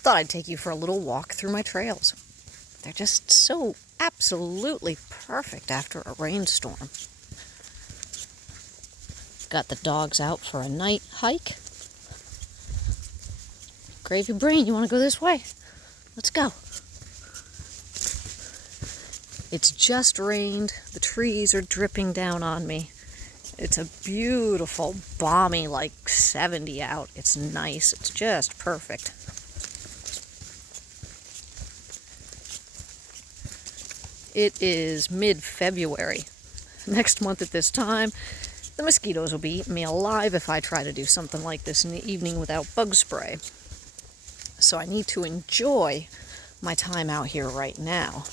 thought I'd take you for a little walk through my trails. They're just so absolutely perfect after a rainstorm. Got the dogs out for a night hike. Gravy Brain, you want to go this way? Let's go. It's just rained. The trees are dripping down on me. It's a beautiful, balmy, like 70 out. It's nice. It's just perfect. It is mid-February. Next month at this time, the mosquitoes will be eating me alive if I try to do something like this in the evening without bug spray. So I need to enjoy my time out here right now.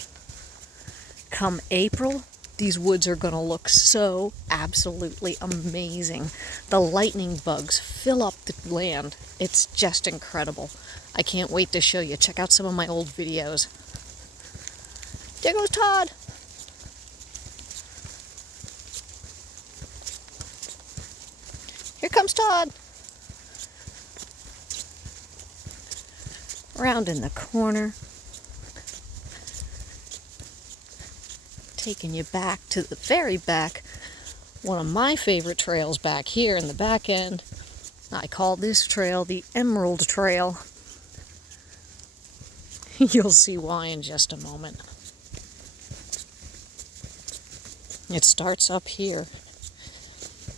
Come April, these woods are going to look so absolutely amazing. The lightning bugs fill up the land. It's just incredible. I can't wait to show you. Check out some of my old videos. There goes Todd. Here comes Todd. Around in the corner. Taking you back to the very back. One of my favorite trails back here in the back end. I call this trail the Emerald Trail. You'll see why in just a moment. It starts up here,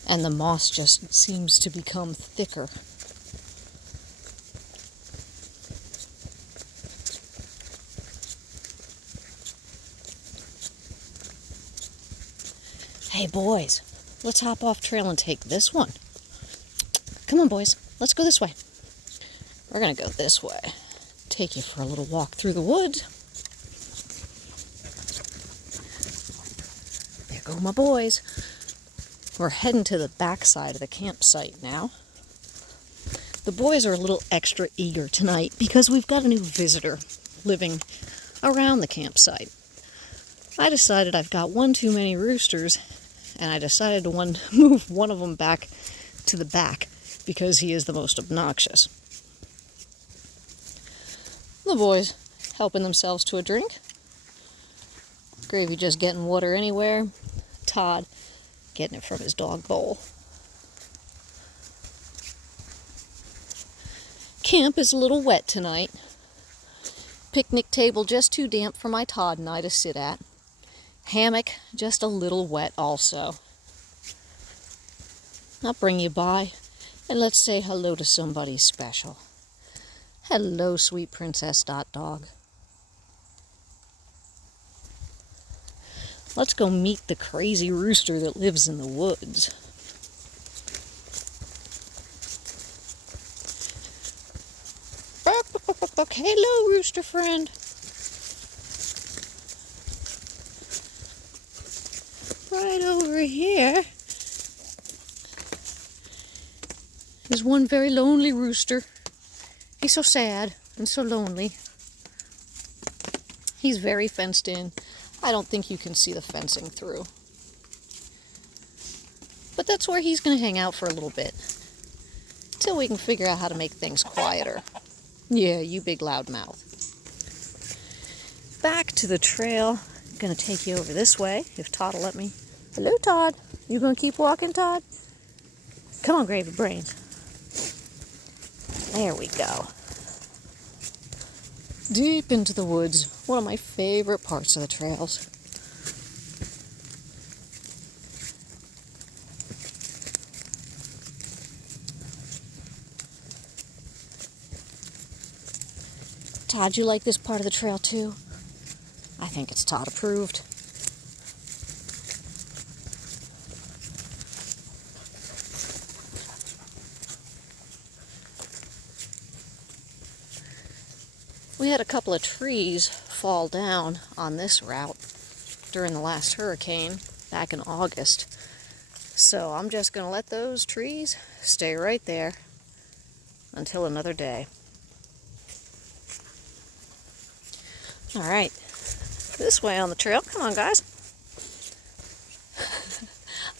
and the moss just seems to become thicker. Hey boys, let's hop off trail and take this one. Come on boys, let's go this way. We're gonna go this way. Take you for a little walk through the woods. There go my boys. We're heading to the back side of the campsite now. The boys are a little extra eager tonight because we've got a new visitor living around the campsite. I decided I've got one too many roosters, and I decided to move one of them back to the back because he is the most obnoxious. The boys helping themselves to a drink. Gravy just getting water anywhere. Todd getting it from his dog bowl. Camp is a little wet tonight. Picnic table just too damp for my Todd and I to sit at. Hammock just a little wet also. I'll bring you by and let's say hello to somebody special. Hello, sweet Princess Dog. Let's go meet the crazy rooster that lives in the woods. Hello, rooster friend. Right over here is one very lonely rooster. He's so sad and so lonely. He's very fenced in. I don't think you can see the fencing through. But that's where he's going to hang out for a little bit. Till we can figure out how to make things quieter. Yeah, you big loud mouth. Back to the trail. I'm going to take you over this way, if Todd will let me. Hello, Todd. You going to keep walking, Todd? Come on, Gravy Brains. There we go. Deep into the woods, one of my favorite parts of the trails. Todd, you like this part of the trail too? I think it's Todd approved. We had a couple of trees fall down on this route during the last hurricane back in August. So I'm just going to let those trees stay right there until another day. All right, this way on the trail. Come on, guys.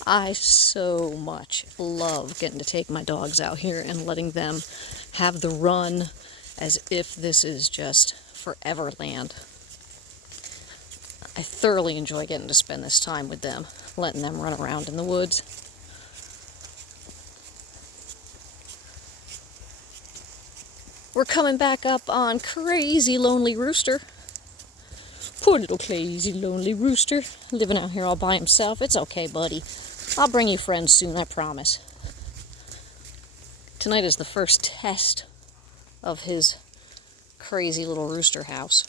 I so much love getting to take my dogs out here and letting them have the run as if this is just forever land. I thoroughly enjoy getting to spend this time with them, letting them run around in the woods. We're coming back up on Crazy Lonely Rooster. Poor little crazy lonely rooster, living out here all by himself. It's okay, buddy. I'll bring you friends soon, I promise. Tonight is the first test of his crazy little rooster house.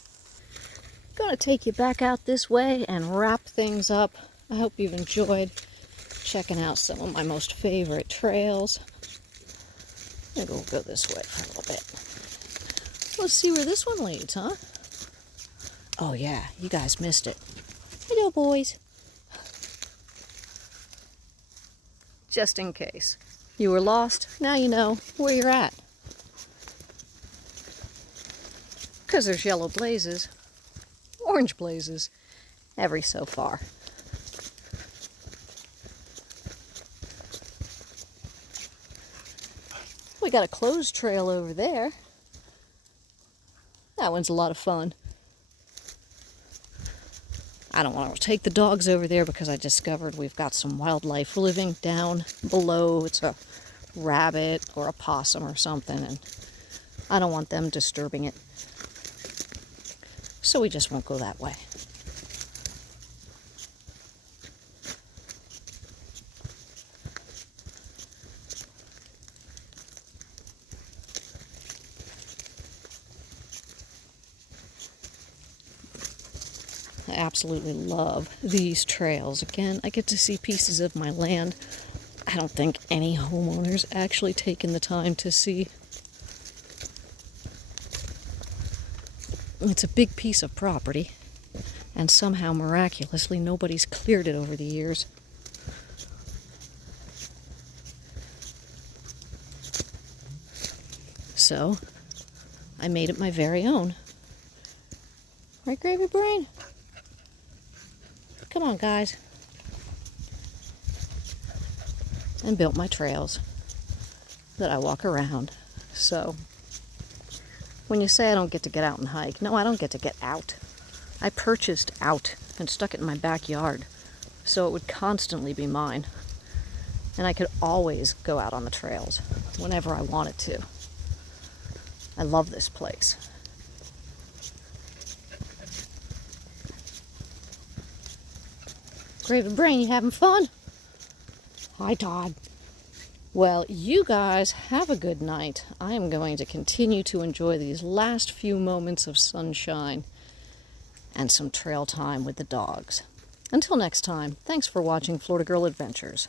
Gonna take you back out this way and wrap things up. I hope you've enjoyed checking out some of my most favorite trails. Maybe we'll go this way for a little bit. Let's see where this one leads, huh? Oh yeah, you guys missed it. Hello, boys. Just in case you were lost, now you know where you're at. Because there's yellow blazes, orange blazes, every so far. We got a closed trail over there. That one's a lot of fun. I don't want to take the dogs over there because I discovered we've got some wildlife living down below. It's a rabbit or a possum or something, and I don't want them disturbing it. So we just won't go that way. I absolutely love these trails. Again, I get to see pieces of my land I don't think any homeowners actually taken the time to see. It's a big piece of property, and somehow miraculously nobody's cleared it over the years. So I made it my very own. Right, Gravy Brain? Come on, guys. And built my trails that I walk around. So when you say I don't get to get out and hike, no, I don't get to get out. I purchased out and stuck it in my backyard so it would constantly be mine. And I could always go out on the trails whenever I wanted to. I love this place. Gravy Brain, you having fun? Hi, Todd. Well, you guys have a good night. I am going to continue to enjoy these last few moments of sunshine and some trail time with the dogs. Until next time, thanks for watching Florida Girl Adventures.